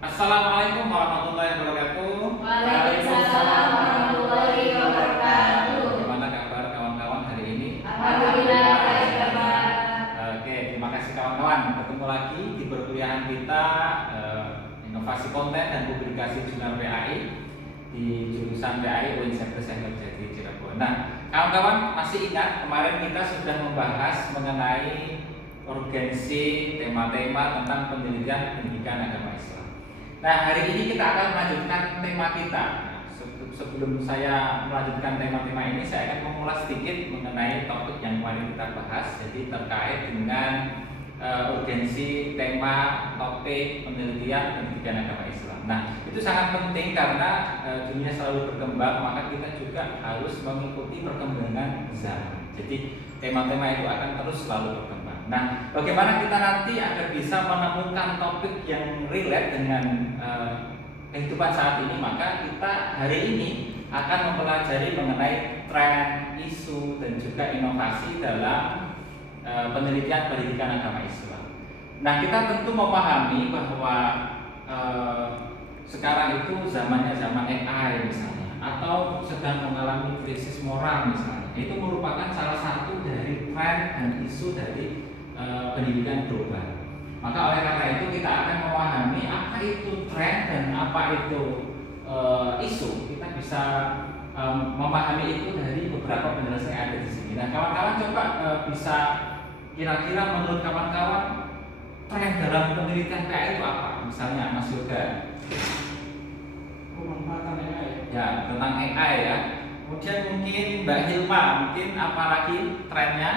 Assalamualaikum warahmatullahi wabarakatuh. Waalaikumsalam warahmatullahi wabarakatuh. Bagaimana kabar kawan-kawan hari ini? Alhamdulillah baik kabar. Oke, terima kasih kawan-kawan. Ketemu lagi di perkuliahan kita Inovasi Konten dan Publikasi Jurnal PAI di jurusan PAI UIN Sektor Jati Cirebon. Nah, kawan-kawan masih ingat kemarin kita sudah membahas mengenai urgensi tema-tema tentang pendidikan agama Islam. Nah, hari ini kita akan melanjutkan tema kita. Sebelum saya melanjutkan tema-tema ini, saya akan mengulas sedikit mengenai topik yang kemarin kita bahas. Jadi terkait dengan urgensi tema topik pendidikan agama Islam. Nah, itu sangat penting karena dunia selalu berkembang, maka kita juga harus mengikuti perkembangan zaman. Jadi tema-tema itu akan terus selalu berkembang. Nah, bagaimana kita nanti agar bisa menemukan topik yang relate dengan kehidupan saat ini, maka kita hari ini akan mempelajari mengenai tren, isu, dan juga inovasi dalam pendidikan agama Islam. Nah, kita tentu memahami bahwa sekarang itu zamannya zaman AI misalnya, atau sedang mengalami krisis moral misalnya. Itu merupakan salah satu dari tren dan isu dari pendidikan global. Maka oleh karena itu kita akan memahami apa itu tren dan apa itu isu. Kita bisa memahami itu dari beberapa penjelasan yang ada di sini. Nah, kawan-kawan coba bisa kira-kira menurut kawan-kawan tren dalam pendidikan PAI itu apa? Misalnya Mas Yoga. Pemanfaatan AI. Ya, tentang AI ya. Kemudian mungkin Mbak Hilma, mungkin apa lagi trennya?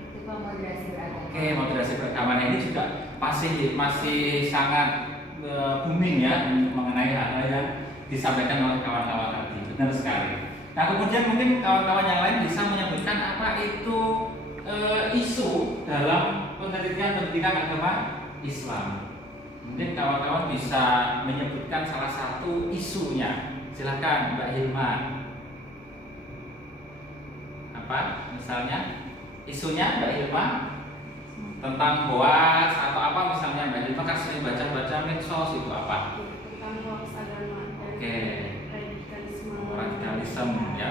Itu moderasi beragama. Oke, moderasi beragama ini juga masih sangat booming ya mengenai hal-hal yang disampaikan oleh kawan-kawan tadi. Benar sekali. Nah, kemudian mungkin kawan-kawan yang lain bisa menyebutkan apa itu isu dalam pendidikan agama Islam. Mungkin kawan-kawan bisa menyebutkan salah satu isunya. Silakan Mbak Hilma. Apa misalnya isunya Mbak Hilma? Tentang hoax atau apa misalnya Mbak Hilma kan sering baca medsos, itu apa? Tentang hoax agama dan Oke. Radikalisme ya,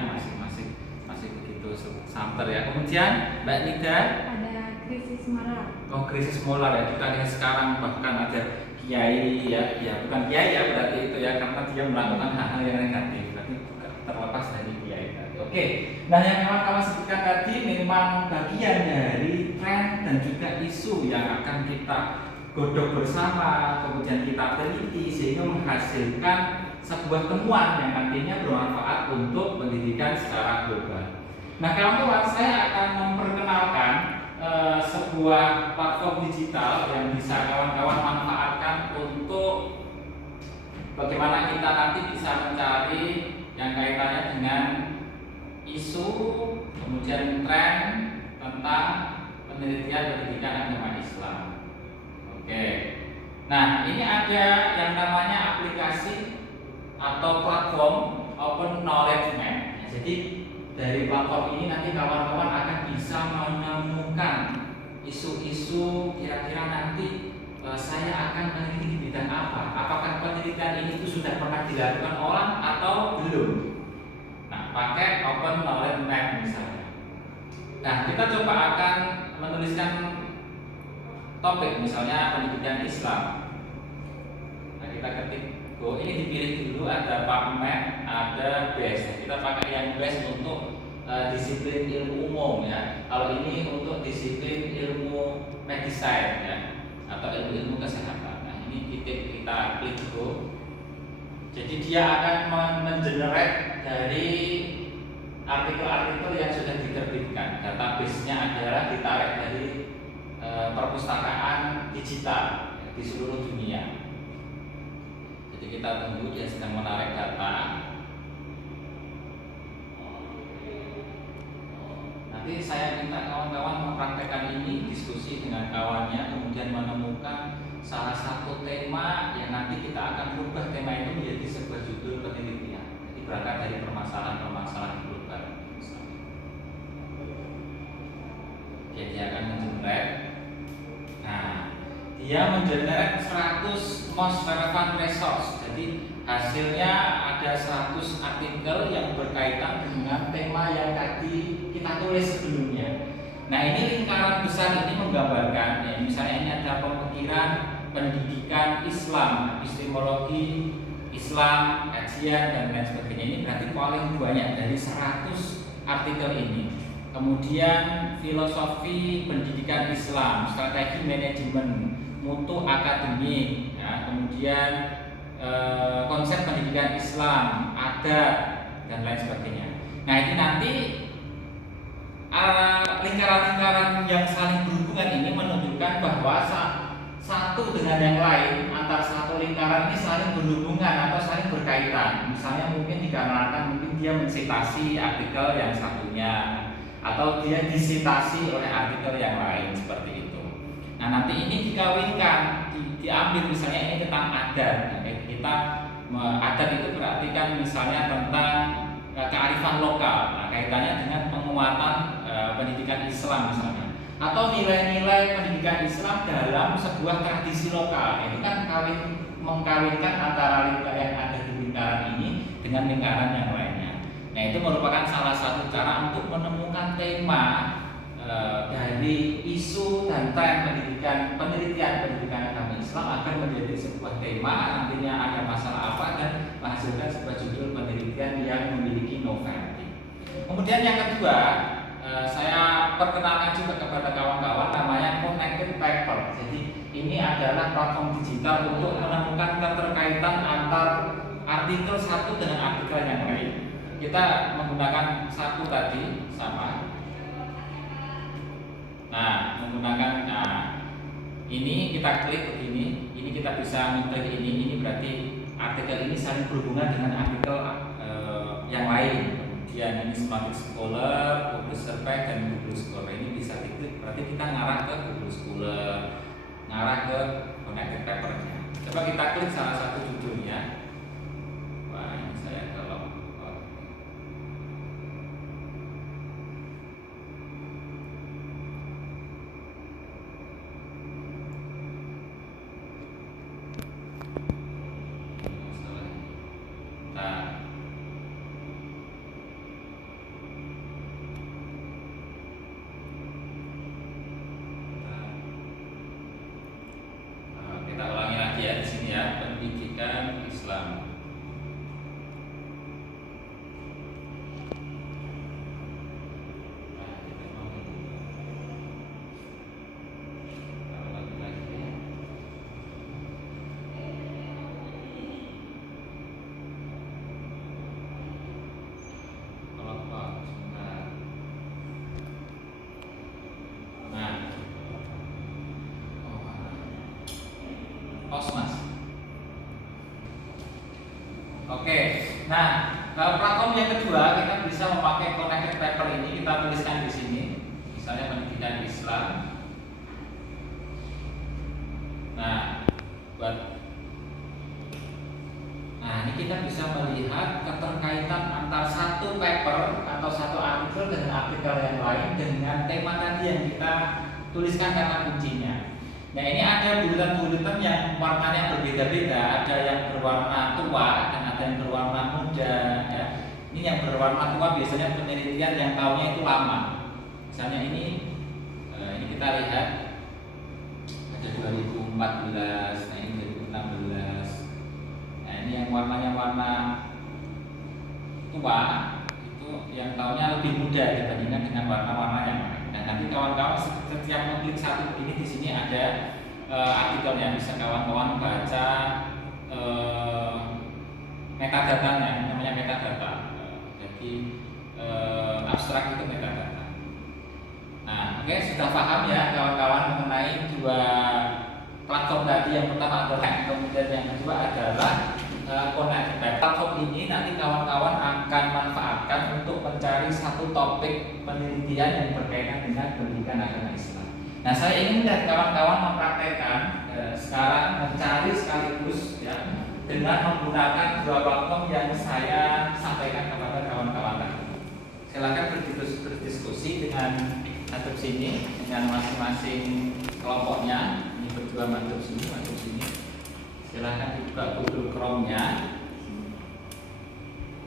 masih begitu santer ya. Kemudian Mbak Nida, ada krisis moral. oh krisis moral ya, kita lihat sekarang bahkan ada kiai ya bukan kiai ya berarti itu ya, karena dia melakukan hal-hal yang negatif, berarti bukan terlepas dari kiai tadi. Oke, nah yang kawan-kawan sebutkan tadi memang bagian dari tren dan juga isu yang akan kita godok bersama, kemudian kita teliti sehingga menghasilkan sebuah temuan yang nantinya bermanfaat untuk pendidikan secara global. Nah, kawan-kawan, saya akan memperkenalkan sebuah platform digital yang bisa kawan-kawan manfaatkan untuk bagaimana kita nanti bisa mencari yang kaitannya dengan isu, kemudian tren tentang pendidikan agama Islam. Oke. Nah, ini ada yang namanya aplikasi atau platform Open Knowledge Map. Jadi dari platform ini nanti kawan-kawan akan bisa menemukan isu-isu kira-kira nanti saya akan meneliti di bidang apa. Apakah penelitian ini itu sudah pernah dilakukan orang atau belum? Nah, pakai Open Knowledge Map misalnya. Nah, kita coba akan menuliskan topik misalnya pendidikan Islam. Nah, kita ketik, ini dipilih dulu, ada PubMed, ada BES. Kita pakai yang BES untuk disiplin ilmu umum ya. Kalau ini untuk disiplin ilmu medicine ya, atau ilmu kesehatan. Nah, ini kita klik go. Jadi dia akan mengenerate dari artikel-artikel yang sudah diterbitkan. Database-nya adalah ditarik dari perpustakaan digital di seluruh dunia. Jadi kita tunggu, dia sedang menarik data. Nanti saya minta kawan-kawan mempraktekkan ini, diskusi dengan kawannya, kemudian menemukan salah satu tema yang nanti kita akan rubah tema itu menjadi sebuah judul penelitian. Jadi berangkat dari permasalahan global. Jadi akan menjerat. Nah, di dia mengenerate 100 most relevant resource. Jadi hasilnya ada 100 artikel yang berkaitan dengan tema yang tadi kita tulis sebelumnya. Nah, ini lingkaran besar ini menggambarkan ya, misalnya ini ada pemikiran pendidikan Islam, epistemologi Islam, kajian dan lain sebagainya. Ini berarti paling banyak dari 100 artikel ini. Kemudian filosofi pendidikan Islam, strategi manajemen, mutu akademik, ya, kemudian konsep pendidikan Islam, adat dan lain sebagainya. Nah, ini nanti lingkaran-lingkaran yang saling berhubungan ini menunjukkan bahwa satu dengan yang lain, antar satu lingkaran ini saling berhubungan atau saling berkaitan. Misalnya mungkin dikarenakan mungkin dia mensitasi artikel yang satunya, atau dia disitasi oleh artikel yang lain seperti itu. Nah, nanti ini dikawinkan, diambil misalnya ini tentang adat. Nah, kita adat itu berarti kan misalnya tentang kearifan lokal. Nah, kaitannya dengan penguatan pendidikan Islam misalnya, atau nilai-nilai pendidikan Islam dalam sebuah tradisi lokal. Itu kan mengkawinkan antara lingkaran yang ada di lingkaran ini dengan lingkaran yang lainnya. Nah, itu merupakan salah satu cara untuk menemukan tema dari isu dan tren penelitian pendidikan agama Islam akan menjadi sebuah tema, nantinya ada masalah apa, dan menghasilkan sebuah judul penelitian yang memiliki novelty. Kemudian yang kedua, saya perkenalkan juga kepada kawan-kawan namanya Connected Paper. Jadi ini adalah platform digital untuk menemukan keterkaitan antar artikel satu dengan artikel yang lain. Kita menggunakan saku tadi sama. Nah, ini kita klik begini, ini kita bisa mengklik ini berarti artikel ini saling berhubungan dengan artikel yang lain. Kemudian ini Semantic Scholar, Google Survey dan Google Scholar ini bisa diklik, berarti kita ngarah ke Google Scholar, ngarah ke Connected Paper-nya. Coba kita klik salah satu judulnya. Wah, ini saya kalau kita ulangi lagi ya di sini ya, pendidikan Islam. Osmas. Oke, nah platform yang kedua kita bisa memakai Connected Paper ini, kita tuliskan di sini, misalnya pendidikan Islam. Nah, ini kita bisa melihat keterkaitan antar satu paper atau satu artikel dengan artikel yang lain dengan tema tadi yang kita tuliskan kata kuncinya. Nah, ini ada bulletin-bulletin yang warnanya berbeda-beda, ada yang berwarna tua dan ada yang berwarna muda. Ya. Ini yang berwarna tua biasanya penelitian yang tahunnya itu lama. Misalnya ini kita lihat ada 2014, nah ini 2016. Nah, ini yang warnanya warna tua itu yang tahunnya lebih muda dibandingkan dengan warna-warna yang lain. Nah, nanti kawan-kawan setiap mengklik satu ini di sini ada artikelnya, bisa kawan-kawan baca metadatanya, namanya metadata. Jadi abstrak itu metadata. Nah, oke, sudah paham ya kawan-kawan mengenai dua platform tadi. Yang pertama adalah, kemudian yang kedua adalah Connect. Platform ini nanti kawan-kawan akan manfaatkan untuk mencari satu topik penelitian yang berkaitan dengan pendidikan agama Islam. Nah, saya ingin dari kawan-kawan mempraktekkan sekarang mencari sekaligus ya dengan menggunakan dua platform yang saya sampaikan kepada kawan-kawan tadi. Silakan berdiskusi dengan satu sini dengan masing-masing kelompoknya. Ini berdua masuk sini. Silahkan dibuka Google Chrome-nya.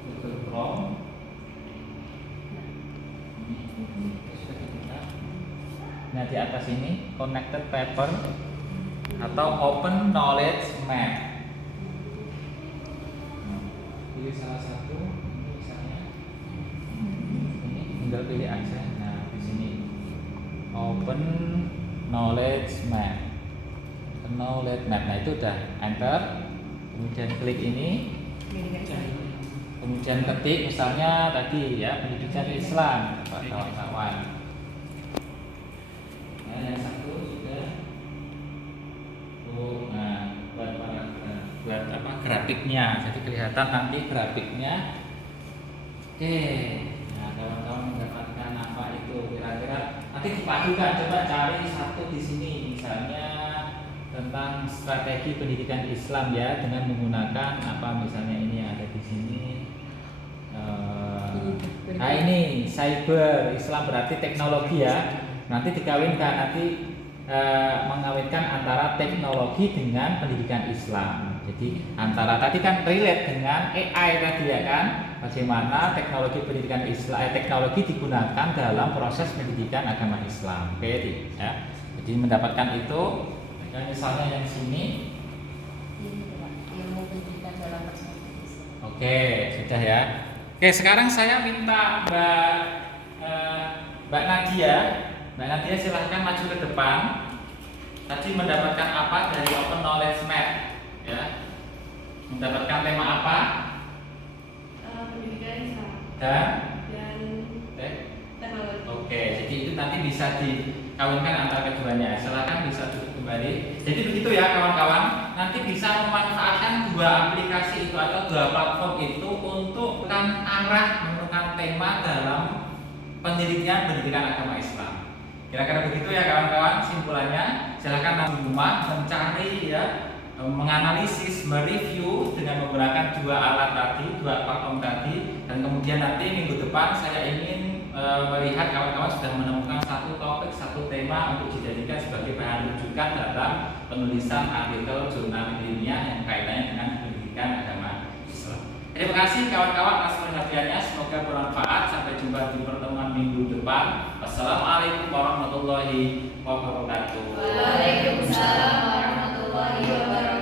Google Chrome. Sudah dibuka. Nah, di atas ini connected paper atau open knowledge map. Pilih salah satu, ini misalnya. Ini tinggal pilih aja. Nah, di sini open knowledge map. Knowledge map. Nah, itu udah enter. Kemudian klik ini. Kemudian ketik misalnya tadi ya pendidikan Islam Pak kawan-kawan. Nah, yang satu sudah. Nah, buat apa grafiknya. Jadi kelihatan nanti grafiknya. Oke. Nah, kawan-kawan mendapatkan apa itu kira-kira nanti dipadukan, coba cari satu di sini misalnya tentang strategi pendidikan Islam ya dengan menggunakan apa misalnya ini yang ada di sini. Nah ini cyber Islam berarti teknologi ya. Nanti dikawinkan nanti mengawinkan antara teknologi dengan pendidikan Islam. Jadi antara tadi kan relate dengan AI tadi ya kan. Bagaimana teknologi pendidikan Islam teknologi digunakan dalam proses pendidikan agama Islam. Oke ya. Jadi mendapatkan itu yang misalnya yang sini. Ilmu pendidikan dalam perspektif Islam. Oke, sudah ya. Oke, sekarang saya minta Mbak Nadia. Mbak Nadia silahkan maju ke depan. Tadi mendapatkan apa dari Open Knowledge Map? Ya, mendapatkan tema apa? Pendidikan Islam Dan teknologi. Oke, jadi itu nanti bisa dikawinkan antara keduanya. Silahkan bisa duduk kembali. Jadi begitu ya kawan-kawan. Nanti bisa memanfaatkan dua aplikasi itu atau dua platform itu untuk menemukan arah, menemukan tema dalam pendidikan agama Islam. Kira-kira begitu ya kawan-kawan. Simpulannya, silahkan nanti di rumah mencari ya, menganalisis, mereview dengan menggunakan dua alat tadi, dua platform tadi, dan kemudian nanti minggu depan saya ingin melihat kawan-kawan sudah menemukan satu topik, satu tema untuk dijadikan sebagai bahan rujukan dalam penulisan artikel jurnal ilmiah yang kaitannya dengan pendidikan agama Islam. Terima kasih kawan-kawan atas perhatiannya, semoga bermanfaat. Sampai jumpa di pertemuan minggu depan. Wassalamualaikum warahmatullahi wabarakatuh. Waalaikumsalam warahmatullahi wabarakatuh.